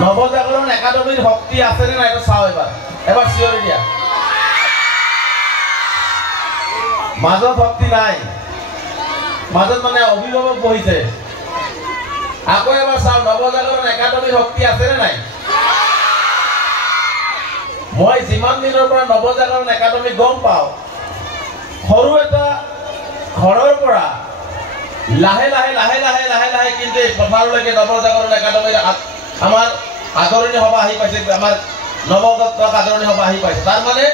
নৱজাগৰণ একাডেমীৰ শক্তি আছে নে নাই এটা চাও এবাৰ চিঞৰি দিয়া মাজত শক্তি নাই মাজত মানে অভিভাৱক বহিছে আকৌ এবাৰ চাও নৱজাগৰণ একাডেমীৰ শক্তি আছে নে নাই মই যিমান দিনৰ পৰা নৱজাগৰণ একাডেমী গম পাও সৰু এটা ঘৰৰ পৰা লাহে লাহে লাহে লাহে লাহে লাহে কিন্তু পথাৰলৈকে নৱজাগৰণ একাডেমীৰ আমাৰ আদৰণি সভা আহি পাইছে আমাৰ নৱগত আদৰণি সভা আহি পাইছে তাৰ মানে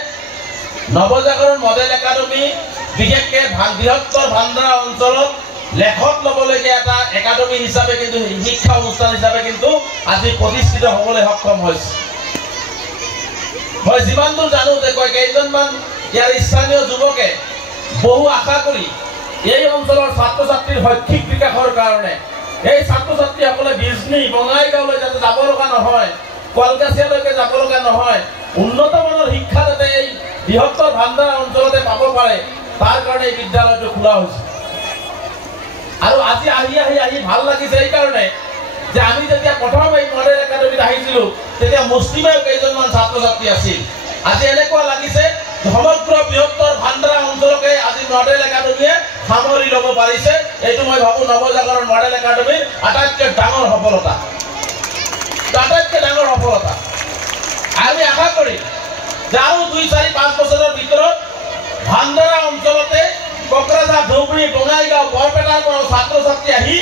নৱজাগৰণ মডেল একাডেমী বিশেষকৈ বৃহত্তৰ ভাণ্ডাৰা অঞ্চলত লেখত ল'বলগীয়া এটা একাডেমী হিচাপে কিন্তু শিক্ষা অনুষ্ঠান হিচাপে কিন্তু আজি প্ৰতিষ্ঠিত হ'বলৈ সক্ষম হৈছে মই যিমান দূৰ জানো যে কেইজনমান ইয়াৰ স্থানীয় যুৱকে বহু আশা কৰি এই অঞ্চলৰ ছাত্ৰ ছাত্ৰীৰ শৈক্ষিক বিকাশৰ কাৰণে এই ছাত্ৰ ছাত্ৰীসকলে বিজনী বঙাইগাঁৱলৈ যাতে যাব লগা নহয় কলকাছিয়ালৈকে যাব লগা নহয় উন্নত মানৰ শিক্ষা যাতে এই বৃহত্তৰ ভাণ্ডাৰা অঞ্চলতে পাব পাৰে তাৰ কাৰণে এই বিদ্যালয়টো খোলা হৈছে আৰু আজি আহি ভাল লাগিছে এই কাৰণে যে আমি যেতিয়া প্ৰথম এই মডেল একাডেমীত আহিছিলো তেতিয়া মুষ্টিমেয় কেইজনমান ছাত্ৰ ছাত্ৰী আছিল আজি এনেকুৱা লাগিছে সমগ্ৰ বৃহত্তৰ ভাণ্ডাৰা অঞ্চলকে আজি মডেল একাডেমীয়ে সামৰি ল'ব পাৰিছে এইটো মই ভাবো নৱজাগৰণ মডেল একাডেমীৰ আটাইতকৈ ডাঙৰ সফলতা আমি আশা কৰি যে আৰু 2-4-5 বছৰৰ ভিতৰত ভাণ্ডাৰা অঞ্চলতে কোকৰাঝাৰ ধুবুৰী বঙাইগাঁও বৰপেটাৰ পৰা ছাত্ৰ ছাত্ৰী আহি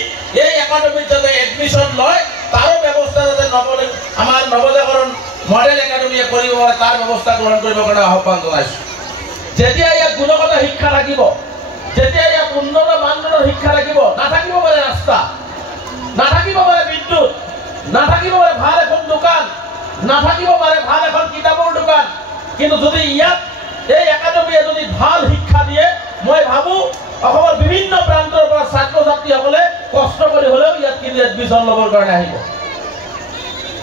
এই একাডেমীত যাতে এডমিশ্যন লয় তাৰো ব্যৱস্থা যাতে আমাৰ নৱজাগৰণ মডেল একাডেমীয়ে কৰিব পাৰে তাৰ ব্যৱস্থা গ্ৰহণ কৰিবৰ কাৰণে আহ্বান জনাইছোঁ যেতিয়া ইয়াত গুণগত শিক্ষা থাকিব যেতিয়া ইয়াত উন্নত মানদণ্ডৰ শিক্ষা থাকিব নাথাকিব পাৰে ৰাস্তা নাথাকিব পাৰে বিদ্যুৎ নাথাকিব পাৰে ভাল এখন দোকান নাথাকিব পাৰে ভাল এখন কিতাপৰ দোকান কিন্তু যদি ইয়াত এই একাডেমীয়ে যদি ভাল শিক্ষা দিয়ে মই ভাবো অসমৰ বিভিন্ন প্ৰান্তৰ পৰা ছাত্ৰ ছাত্ৰীসকলে কষ্ট কৰি হ'লেও ইয়াত কিন্তু এডমিশ্যন ল'বৰ কাৰণে আহিব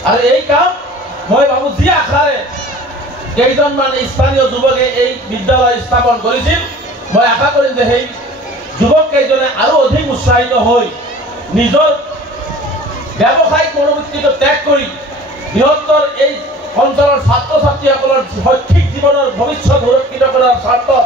আৰু এই কাম মই ভাবো যি আশাৰে কেইজনমান স্থানীয় যুৱকে এই বিদ্যালয় স্থাপন কৰিছিল মই আশা কৰিম যে সেই যুৱক কেইজনে আৰু অধিক উৎসাহিত হৈ নিজৰ ব্যৱসায়িক মনোবৃত্তিটো ত্যাগ কৰি বৃহত্তৰ এই অঞ্চলৰ ছাত্ৰ ছাত্ৰীসকলৰ শৈক্ষিক জীৱনৰ ভৱিষ্যত সুৰক্ষিত কৰাৰ স্বাৰ্থত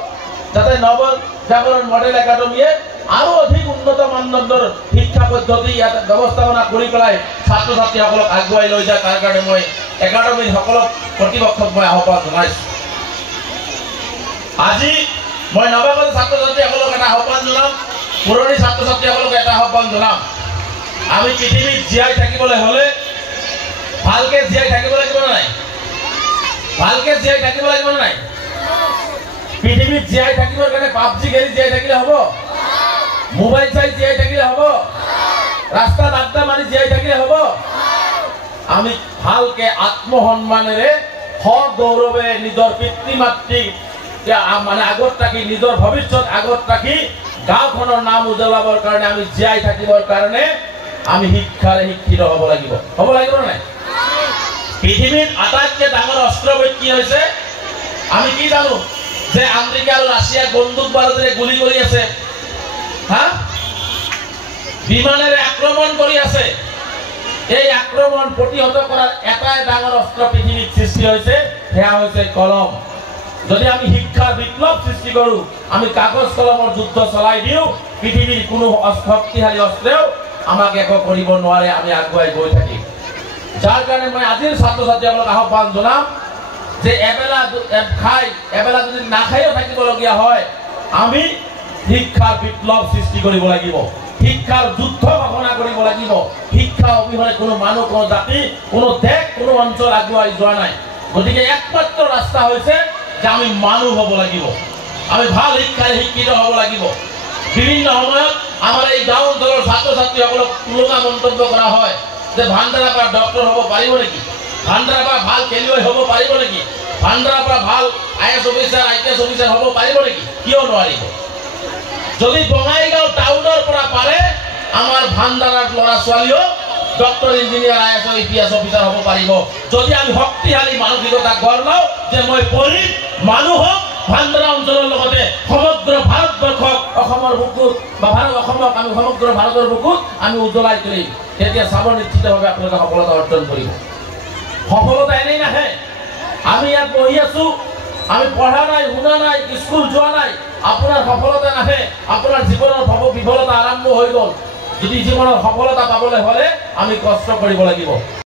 যাতে নৱজাগৰণ মডেল একাডেমীয়ে আৰু অধিক উন্নত মানদণ্ডৰ শিক্ষা পদ্ধতি ইয়াত ব্যৱস্থাপনা কৰি পেলাই ছাত্ৰ ছাত্ৰীসকলক আগুৱাই লৈ যায় তাৰ কাৰণে মই একাডেমীৰ সকলো কৰ্তৃপক্ষক মই আহ্বান জনাইছোঁ আজি মই নৱাগত ছাত্ৰ ছাত্ৰীসকলক এটা আহ্বান জনাম পুৰণি ছাত্ৰ ছাত্ৰীসকলক এটা আহ্বান জনাম আমি পৃথিৱীত জীয়াই থাকিবলৈ হ'লে ভালকে জীয়াই থাকিব লাগিব নাই ভালকে জীয়াই থাকিব লাগিব নাই পৃথিৱীত জীয়াই থাকিবৰ কাৰণে পাবজি খেলি জীয়াই থাকিলে হ'ব মোবাইল চাই জীয়াই থাকিলে হ'ব ৰাস্তাত আড্ডা মাৰি জীয়াই থাকিলে হ'ব আমি ভালকে আত্মসন্মানেৰে সগৌৰৱে নিজৰ পিতৃ মাতৃ মানে আগত ৰাখি নিজৰ ভৱিষ্যত আগত ৰাখি গাঁওখনৰ নাম উজ্বলাবৰ কাৰণে আমি জীয়াই থাকিবৰ কাৰণে আমি শিক্ষাৰে শিক্ষিত হ'ব লাগিব নাই পৃথিৱীত আটাইতকৈ ডাঙৰ অস্ত্ৰবিধ কি হৈছে আমি কি জানো যে আমেৰিকা আৰু ৰাছিয়া বন্দুক বাৰুদেৰে গুলি কৰি আছে বিমানেৰে আক্ৰমণ কৰি আছে এই আক্ৰমণ প্ৰতিহত কৰাৰ এটাই ডাঙৰ অস্ত্ৰ পৃথিৱীত সৃষ্টি হৈছে সেয়া হৈছে কলম যদি আমি শিক্ষাৰ বিপ্লৱ সৃষ্টি কৰোঁ আমি কাগজ কলমৰ যুদ্ধ চলাই দিওঁ পৃথিৱীৰ কোনো শক্তিশালী অস্ত্ৰেও আমাক একো কৰিব নোৱাৰে আমি আগুৱাই গৈ থাকিম যাৰ কাৰণে মই আজিৰ ছাত্ৰ ছাত্ৰীসকলক আহ্বান জনাম যে এবেলা যদি নাখায়ো থাকিবলগীয়া হয় আমি শিক্ষাৰ বিপ্লৱ সৃষ্টি কৰিব লাগিব শিক্ষাৰ যুদ্ধ ঘোষণা কৰিব লাগিব শিক্ষা অবিহনে কোনো মানুহ কোনো জাতি কোনো দেশ কোনো অঞ্চল আগুৱাই যোৱা নাই গতিকে একমাত্ৰ ৰাস্তা হৈছে যে আমি মানুহ হ'ব লাগিব আমি ভাল শিক্ষাৰে শিক্ষিত হ'ব লাগিব বিভিন্ন সময়ত আমাৰ এই গাঁও অঞ্চলৰ ছাত্ৰ ছাত্ৰীসকলক তুলনা মন্তব্য কৰা হয় যে ভাণ্ডাৰাৰ পৰা ডক্টৰ হ'ব পাৰিব নেকি ভাণ্ডাৰাৰ পৰা ভাল খেলুৱৈ হ'ব পাৰিব নেকি ভাণ্ডাৰাৰ পৰা ভাল IAS অফিচাৰ IPS অফিচাৰ হ'ব পাৰিব নেকি কিয় নোৱাৰিব যদি বঙাইগাঁও টাউনৰ পৰা পাৰে আমাৰ ভাণ্ডাৰাৰ ল'ৰা ছোৱালীও doctor engineer IAS APS officer হ'ব পাৰিব যদি আমি শক্তিশালী মানসিকতা গঢ় লওঁ যে মই পঢ়িম মানুহক ভাণ্ডাৰা অঞ্চলৰ লগতে সমগ্ৰ ভাৰতবৰ্ষক অসমৰ বুকুত বা অসমক আমি সমগ্ৰ ভাৰতৰ বুকুত আমি উজ্বলাই তুলিম তেতিয়া চাব নিশ্চিতভাৱে আপোনালোকে সফলতা অৰ্জন কৰিব সফলতা এনেই নাহে। আমি ইয়াত বহি আছো, আমি পঢ়া নাই, শুনা নাই, স্কুল যোৱা নাই, আপোনাৰ সফলতা নাহে। আপোনাৰ জীৱনৰ বিফলতা আৰম্ভ হৈ গ'ল। যদি জীৱনৰ সফলতা পাবলৈ হ'লে আমি কষ্ট কৰিব লাগিব।